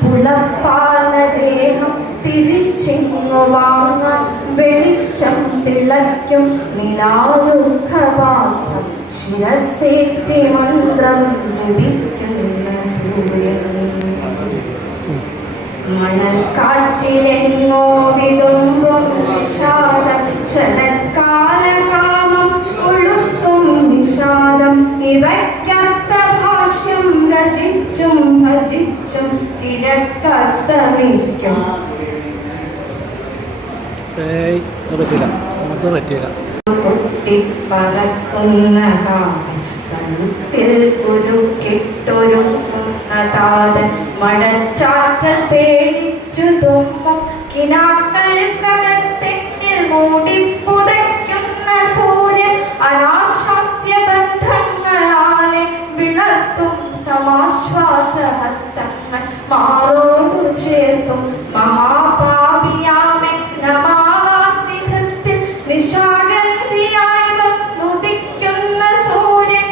പുളപ്പാർന്ന ദേഹം തിരിച്ചിങ്ങു വാങ്ങാൻ വെളിച്ചം തിളയ്ക്കും നിലാദുഃഖപാത്രം ശിരസേറ്റി മന്ത്രം ജപിക്കുന്ന സൂര്യൻ. മണൽക്കാറ്റിലെങ്ങോ വിതുമ്പും വിഷാദം ശരത്കാലകാമം കൊളുത്തും വിഷാദം ഇവയ്ക്കർത്ഥ ഭാഷ്യം രചിച്ചും ഭജിച്ചും കിഴക്കസ്തമിക്കും. പൊട്ടിപ്പറക്കുന്ന കാതൻ കഴുത്തിൽ കുരുക്കിട്ടൊരുക്കുന്ന താതൻ മഴച്ചാറ്റൽ പേടിച്ചു തുമ്പും കിനാക്കൾക്കകത്തെങ്ങിൽ മൂടിപ്പുതയ്ക്കുന്ന സൂര്യൻ അനാശാസ്യ ബന്ധങ്ങളാലെ വിളർത്തും സമാശ്വാസഹസ്തങ്ങൾ മാറോടു ചേർത്തും മഹാപാപിയാമെന്ന മാവാസിഹത്തിൽ നിശാഗന്ധിയായി വന്നുദിക്കുന്ന സൂര്യൻ.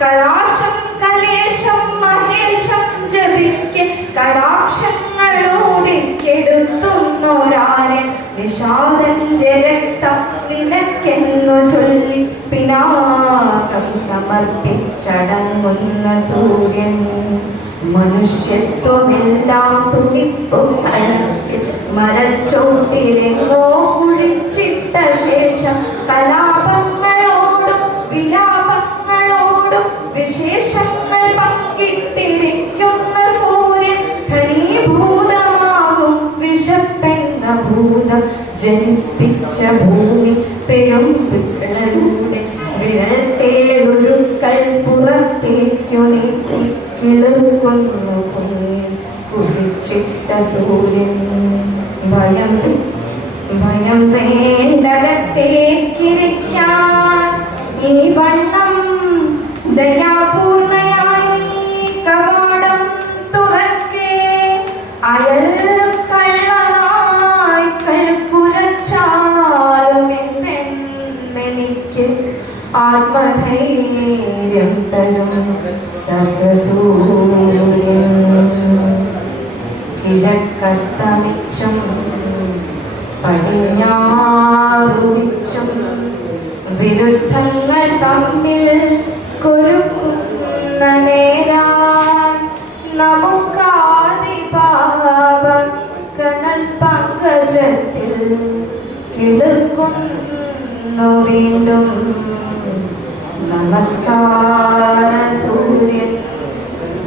കലാശം കലേശം മഹേശം ജപിക്ക് കടാക്ഷങ്ങളോടിക്കെടുത്തുന്നൊരാരൻ നിഷാദന്റെ രക്തം നിനക്കെന്നു ചൊല്ലി പിനാകം സമർപ്പിച്ചടങ്ങുന്ന സൂര്യൻ. മനുഷ്യത്വമെല്ലാം തുടിപ്പു കണക്കിൽ മരച്ചോട്ടിലെങ്ങോ കുഴിച്ചിട്ട ശേഷം കലാപങ്ങളോടും വിലാപങ്ങളോടും വിശേഷങ്ങൾ പങ്കിട്ടിരിക്കുന്ന സൂര്യൻ. ഘനീഭൂതമാകും വിശപ്പെന്ന ഭൂതം ജനിപ്പിച്ച ഭൂമി പെരും വിരലൂടെ വിരൽ തേടുരുക്കൾ പുറത്തേക്കു നീക്കി കിളിർക്കുന്നു കുഞ്ഞിൽ കുഴിച്ചിട്ട സൂര്യൻ. ഭയം ഭയം വേണ്ടകത്തേക്കിരിക്കാൻ ഈ വണ്ണം ദയാപൂർണയായി നീ കവാടം തുറക്കേ. അയൽ കള്ളനായ്ക്കൾ കുരച്ചാലും എന്തെന്നെനിക്ക് ആത്മധൈര്യം തരും സർവസൂര്യൻ. കിഴക്കസ്തമിച്ചും പടിഞ്ഞാറുദിച്ചും വിരുദ്ധങ്ങൾ തമ്മിൽ കൊരുക്കുന്ന നേരാൻ നമുക്കാദിപാപ കനൽ പങ്കജത്തിൽ കിടക്കുന്നു വീണ്ടും. നമസ്കാര സൂര്യ.